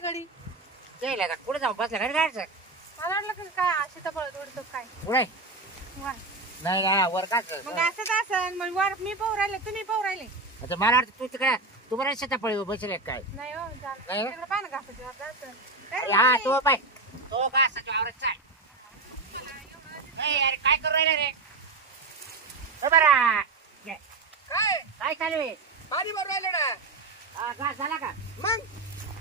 घडी गेला का कुठे जाऊ बसला घरी गाडचं मला वाटलं की काय सीताफळ तोडतो काय पुढे वर नाही ना वर काच मग असंच असं मग वर मी पाहू राहिले तुम्ही पाहू राहिले आता मला वाटतं तू तिकडे तू बरं शेतापळी बसले काय नाही हो नाही तिकडे पाहा ना घासाची वाट जातं. अरे हा तो पाय तो का असाच्या वावरात चाल ए अरे काय करू राहिला रे ए बरा काय काय चालू आहे पाणी भरून राहिलं ना हा घास झाला का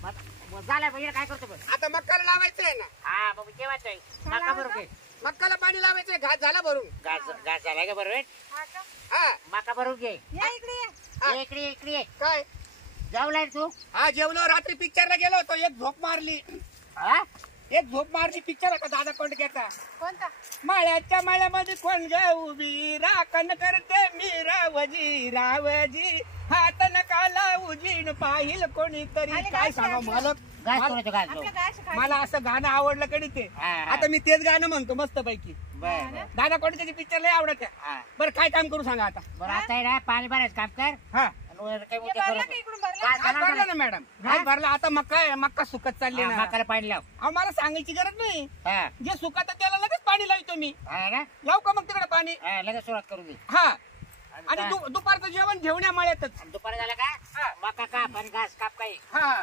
मग झाला म्हणजे काय करतो पण आता मक्काला लावायचंय ना हा मग जेवायचंय मका बरोबर घे मक्काला पाणी लावायचंय घास झाला भरून घास घास झाला का बरोबर हा का? हा मका बरोबर घे या इकडे या. हा. इकडे इकडे ये. काय जाऊलाय तू हा जेवलो रात्री पिक्चरला गेलो होतो एक झोप मारली हा एक झोप मारली पिक्चर होता दादा कोंडक्याचा कोणता माळ्याच्या माळ्यामध्ये कोण ग उभी राखण करते मी रावजी रावजी हात नकाला उजीण पाहिल कोणीतरी आले काय घास सांगा खायला. मालक घास मला- कोणाचं घास जाऊ आपलं काय शिकायचं? मला असं गाणं आवडलं कधी ते हा. आता मी तेच गाणं म्हणतो मस्त पैकी बर बर दादा कोंडक्याची पिक्चर लय आवडत हा बरं काय काम करू सांगा आता बरं आता आहे ना पाणी भरायचं काम कर हा आणि वर काही हे उद्या भरला करू का इकडून भरला? घास घास झाला भरला का? ना मॅडम घास भरला आता मक्का सुकत चालली हा, ना मकाला पाणी लाव अहो मला सांगायची गरज नाही हा जे सुकत त्याला लगेच पाणी लावतो मी हा ना लावू का मग तिकडे पाणी हा लगेच सुरुवात करू दे हा आणि आणि काय? दुपारचं जेवण घेऊन या मळ्यातच आणि दुपारी झालं का हा. मका काप आणि घास काप काही हा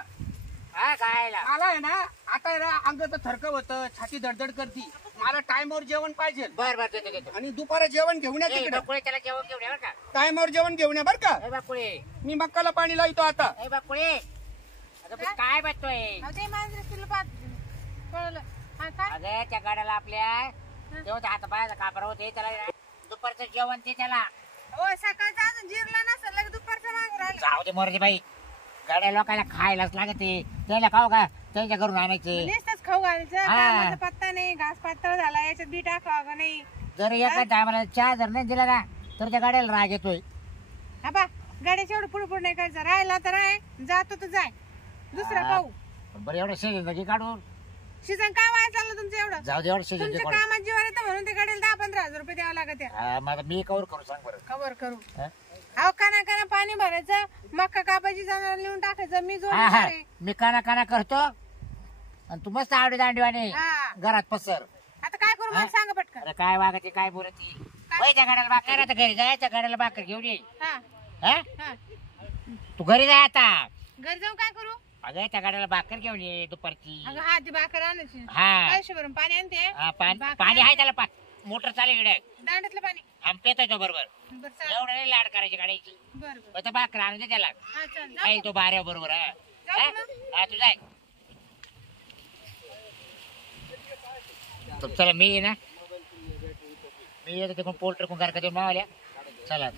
हा खायला मला आहे ना आता आहे ना अंगाचं थरकं होतं छाती धडधड करती मला टाइमवर जेवण पाहिजे बर बर देतो देतो आणि दुपारा जेवण घेऊन या ए, तिकडे बकुळे त्याला जेवण घेऊन ये बरं का टाइमवर जेवण घेऊन या बरं का ए बकुळे मी मक्काला पाणी लावतो आता ए बकुळे अगं तू काय बघतोय अहो, ते मांजरी तुला पाहत कळलं हा काय अगं त्या गाड्याला आपल्या तेव्हा हात पायाचा कापरा होते त्याला दुपारचं जेवण ते त्याला हो सकाळचा अजून जिरला नसेल लगे दुपारचं मागून राहिलं जाऊ दे मोरजी बाई गाड्या लोकांना खायलाच लागते त्याला खाऊ का त्यांच्या घरून आणायचे नुसतंच खाऊ घालायचं हा. कामाचा पत्ता नाही घास पातळ झाला याच्यात बी टाकावं का नाही जर एका टायमाला चहा जर नाही दिला ना तर त्या गाड्याला राग येतोय हा बा गाड्याच्या एवढं पुढे पुढे नाही करायचं राहिला तर राय जातो तर जाय दुसरा हा. पाहू बरं एवढं शेती काढून सीझन काय वाया चाललं तुमचं एवढं जाऊ दे एवढं शेती तुमच्या कामात जीवन येतं म्हणून ते गाडीला 10-15 हजार रुपये द्यावं लागत आहे मग मी कवर करू सांग बरं कवर करू हा? अहो काना पाणी भरायचं मक्का कापायची जनावर लिहून टाकायचं मी हा हा जोड मी काना करतो आणि तू मस्त आवडी दांडीवाणी हा. घरात पसर आता काय करू मला सांगा पटकन अरे काय वागायची काय बोलती वय त्या गाड्याला भाकर आता घरी जायचं गाड्याला भाकर घेऊन ये हा हा हा तू घरी जाय आता घरी जाऊन काय करू अगं त्या गाड्याला भाकर घेऊन ये दुपारची अगं हा ती भाकर आणायची हा पैसे भरून पाणी आणते हा, भाकर पाणी आहे त्याला मोटर चालू इकडे दांड्यातलं पाणी आम पेतो बरोबर बरं चाल एवढं नाही लाड करायची गाड्याची बरं बरं आता भाकर आणून दे त्याला हा चल जाऊ काही तो बाऱ्या बरोबर हा जाऊ हा? मग. हा, तू जाय तर चला मी ये ना मी येतो तिकडून पोल्ट्री कुंकार का देऊन मावाल्या चला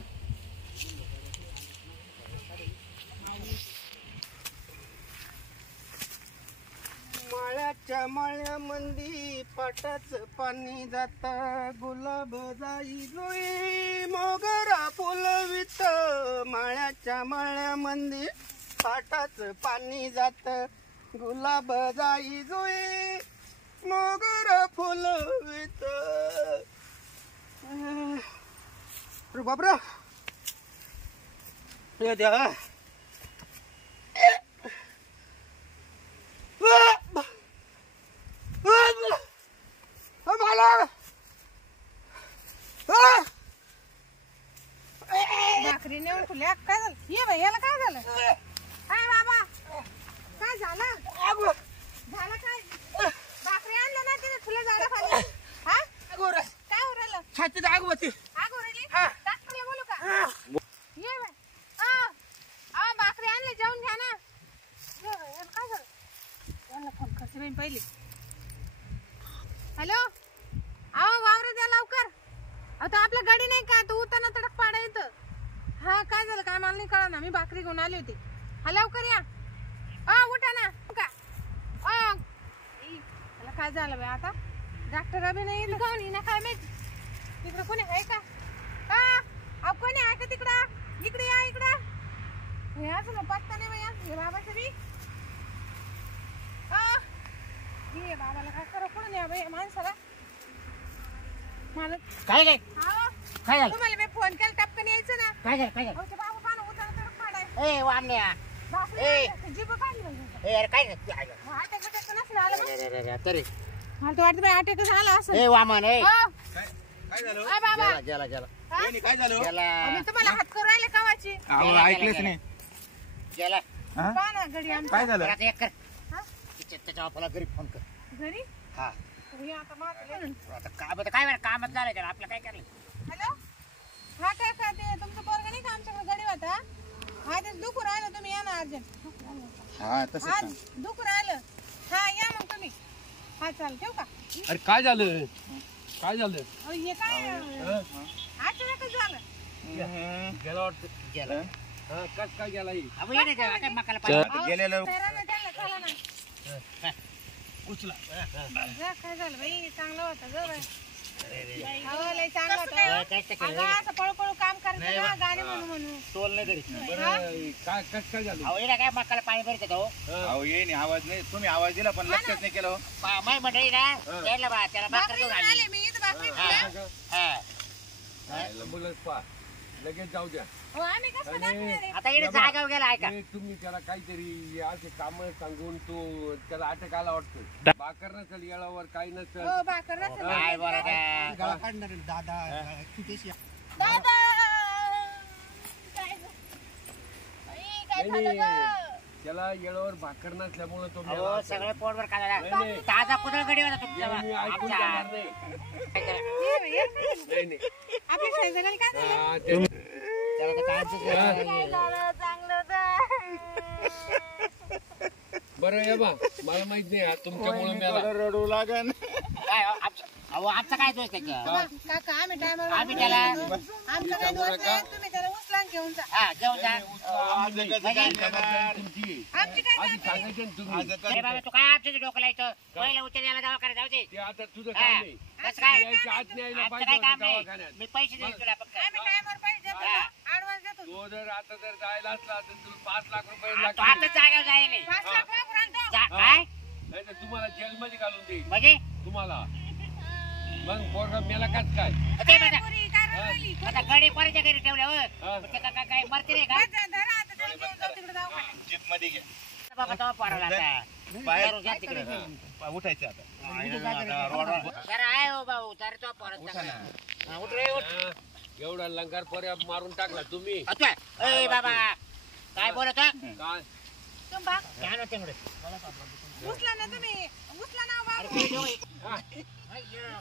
माळ्याच्या माळ्यामंदी पाटाच पाणी जात गुलाब जाई जोई मोगरा फुलवित माळ्याच्या माळ्यामंदी पाटाच पाणी जात गुलाब जाई जोई मोगरा फुलवित अरे बापरा हे देवा भाकरी नेऊन खुल्या काय झालं ये बाई याला काय झालं काय बाबा काय झालं झालं काय भाकरी आणलं ना तिने फुलं झालं खाली हा काय उरलं छातीत आग होती आग उरली हा. डॉक्टरला बोलू का ये बाई भाकरी आणली जेवून घ्या ना ये बाई याला काय झालं याला फोन करते बाई पहिले हॅलो अहो वावर द्या लवकर आता आपल्या गाडी नाही का तू उताना तडक पाडा येतं हा काय झालं काय मला नाही कळलं ना मी भाकरी घेऊन आली होती हा लवकर या उठा ना का त्याला काय झालं बाई आता डॉक्टर अभि नाही येईल का ना काय माहिती तिकडं कोणी आहे का अहो कोणी आहे का तिकडं इकडे या इकडं हे असं पत्ता नाही बाई हे बाबाचं बी हे बाबाला काय करा कुठं न्या बाई माणसाला मला काय काय हा काय झालं तुम्हाला मी फोन केला टपकन यायचं ना काय झालं काय झालं अहो ते बाबा पाहणं उतारा तडक पाडाय ए वामण्या भाकरी ए. आणल्या, जिभं काढली म्हणजे. ए अरे काय आट्याचं नसलं आलं बा. तरी मला तर वाटतं बाई आट्याचं झालं असं. ए वामन ए काय झालं अय बाबा गेला हा? वहिनी, काय झालं गेला मी तुम्हाला हात करू राहिले कावाची. अहो ऐकलेच नाही गेला हा? पहा ना घडी आमची. काय झालं आता एक कर हा? त्याच्या बापाला घरी फोन कर घरी हा हे आता माझं. आता काय बरं कामच झालं त्याला आपलं काय करलं हॅलो हा काय काय ते तुमचं पोरगं नाही का आमच्याकडे गडी होता. हा ते दुखू राहिलं तुम्ही या ना अर्जंट. हा तसं हा दुखू राहिलं. हा या मग तुम्ही. हा चाल ठेवू का. अरे काय झालं काय झालं अहो, हे काय अचानकच झालं. गेला वाटतं गेला हा कस काय गेला ही अहो ये ना आता मकाला पाहिजे अहो, गेलेलं करा ना त्याला, चला ना. उचला जा, काय झालं बाई चांगलं होतं ग बाई. अहो, लय चांगलं होतं. काय अगं, असं पळू काम करायचं ना गाणी म्हणून टोल नाही घरी बरं काय कस काय झालं अहो ये ना काय मकाला पाणी भरत हो अहो ये नाही आवाज नाही तुम्ही आवाज दिला पण लक्षच नाही केलं माय मंडळी ना त्याला बा त्याला भाकर भाकरी घेऊन घेऊन आली आले मी इथं भाकरी हा. खाल्ल्या. हा मुलं पा लगेच जाऊ द्या अहो, आम्ही कसं आणि- दाखवणार आहे? आता इकडे जागावर गेला ऐका ते तुम्ही त्याला काहीतरी असे काम सांगून तो त्याला अटक आला वाटतं भाकर नसेल येळावर काही नसेल हो, भाकर नसेल. काय बरं काय दादा काय ग? बाई, काय नाही, झालं नाही. ग? त्याला येळावर भाकर नसल्यामुळे तो मेला अहो असेल. सगळे पोटभर खायला नाही, नाही. ताजा कुदळ गडी होता तुमच्या मी ऐकून आमच्या घेणार नाही काय करा? ये बाई, ये. नाही नाही आपल्या शेजाऱ्याला काय झालं? हा, ते- त्याला तर कायच काय झालं? चांगलं होतं. बरं ये बा मला माहित नाही हा तुमच्यामुळे मेला रडू लागन काय हो, अहो आमचा काय दोष आहे का? काका आम्ही टायमावर आम्ही त्याला आमचं काही दोष नाही, तुम्ही त्याला उचला आणि घेऊन जा. हा घेऊन जा तुमची आमची काय आधी सांगायचं ना तुम्ही अरे बाबा तू काय आमच्या डोकं लायचं पहिलं उचलण्याला दवाखान्यात जाऊ दे ते आता तुझं हा. काम नाही कसं काय यायच्या आत न्यायला आमचं पाहिजे काय काम होतं नाही दवाखान्यात मी पैसे देईन तुला फक्त आम्ही टायमावर पाहिजे हा. ऍडव्हान्स देतो. तो जर आता जर जायला असला तर तुला 5 लाख रुपये तो लागतील आता जागेवर जाईल 5 लाख रुपये आणतो. काय नाही तर तुम्हाला जेलमध्ये घालून देईल म्हणजे तुम्हाला मग पोरगा मेला काच काय ते बघा पोरी काय रडली? आता गाडी कोणाच्या घरी ठेवल्या हो हा. मग ते काय मरते नाही का जा, धरा आता त्याला घेऊन जाऊ तिकडे दवाखान्यात. जीप मध्ये घे बाबा तो पोराला आता बाहेर धरून घ्या तिकडे उठायचं आता जरा आहे हो भाऊ तर तो पोरात चांगला उठ रे उठ हा, एवढा लंगार पोऱ्या मारून टाकला तुम्ही अच्छा ए बाबा काय बोलत आहे? काय तुम्ही बा, घ्या ना तिकडे उचला ना तुम्ही. उचला ना बा. अरे ते देऊ. हा, अय्यो.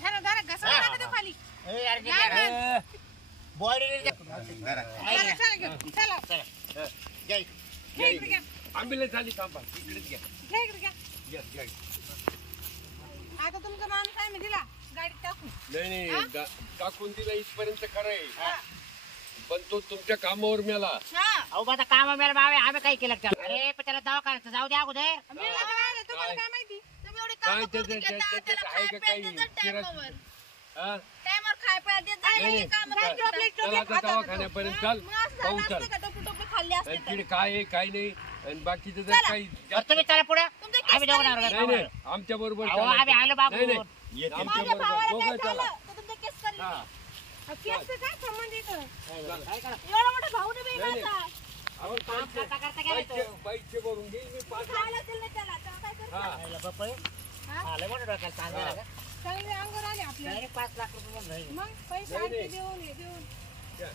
धरा, धरा, घसरा नका तो खाली. ए, अरे ते घ्या ना. ए, बॉडी रे. जरा. चला, चला घेऊन. चला. चला. जय. घ्या इकडे घ्या. आंबुलन्स आली थांबा इकडेच घ्या घ्या इकडे घ्या. घ्या. आता तुमचा माणूस आहे मी दिला गाडीत टाकून. नाही नाही टाकून दिला इथपर्यंत खरं आहे पण तो तुमच्या कामावर मेला हा. अहो माझा काम मेला बाबा आम्ही काही केलं का अरे पण त्याला दवाखान्यात जाऊ द्या अगोदर मी लग्न राहिलं, तुम्हाला काय माहिती? तुम्ही एवढी काय कामं त्याचं करून घेता, त्याचं त्याला आहे का खाय काही प्यायला देतात चिरा- टायमावर. हा टायमावर खाय प्यायला देत जा. नाही, हे कामं नाही. करतो, आपले चला टोपले आता खातात. दवाखान्यापर्यंत चाल मग असं झालं पाहू असतं चाल का, टोपले खाल्ले असते तर. तिकडे काय आहे काय नाही आणि बाकीचं जर चला. काही बरं, तुम्ही चला पुढे तुमचे केस आम्ही दोघं करून नवरा नाही बायको. नाही आमच्या बरोबर अहो, आम्ही आलो बाबू. नाही नाही येते. आमच्या माझ्या बरोबर भावाला दोघं काय चला झालं तर तुमचे केस करीन. हा केसचं काय संबंध इथं? काय करा? एवढा मोठा भाऊ नाही बाई नाही, माझा. आपण काम करता करता गेला तो. बाईकचे भरून घेईल मी 5 लाख खायला असेल ना त्याला, तेव्हा काय करतो? हा खायला बापळे. हा? हा, लय मोठं डोक्याला ताण झाला का? चांगले अंगावर आले आपल्याला. डायरेक्ट 5 लाख रुपये म्हणून राहिले. मग पैसे नाही, आणते नाही. देऊन हे देऊन. घ्या.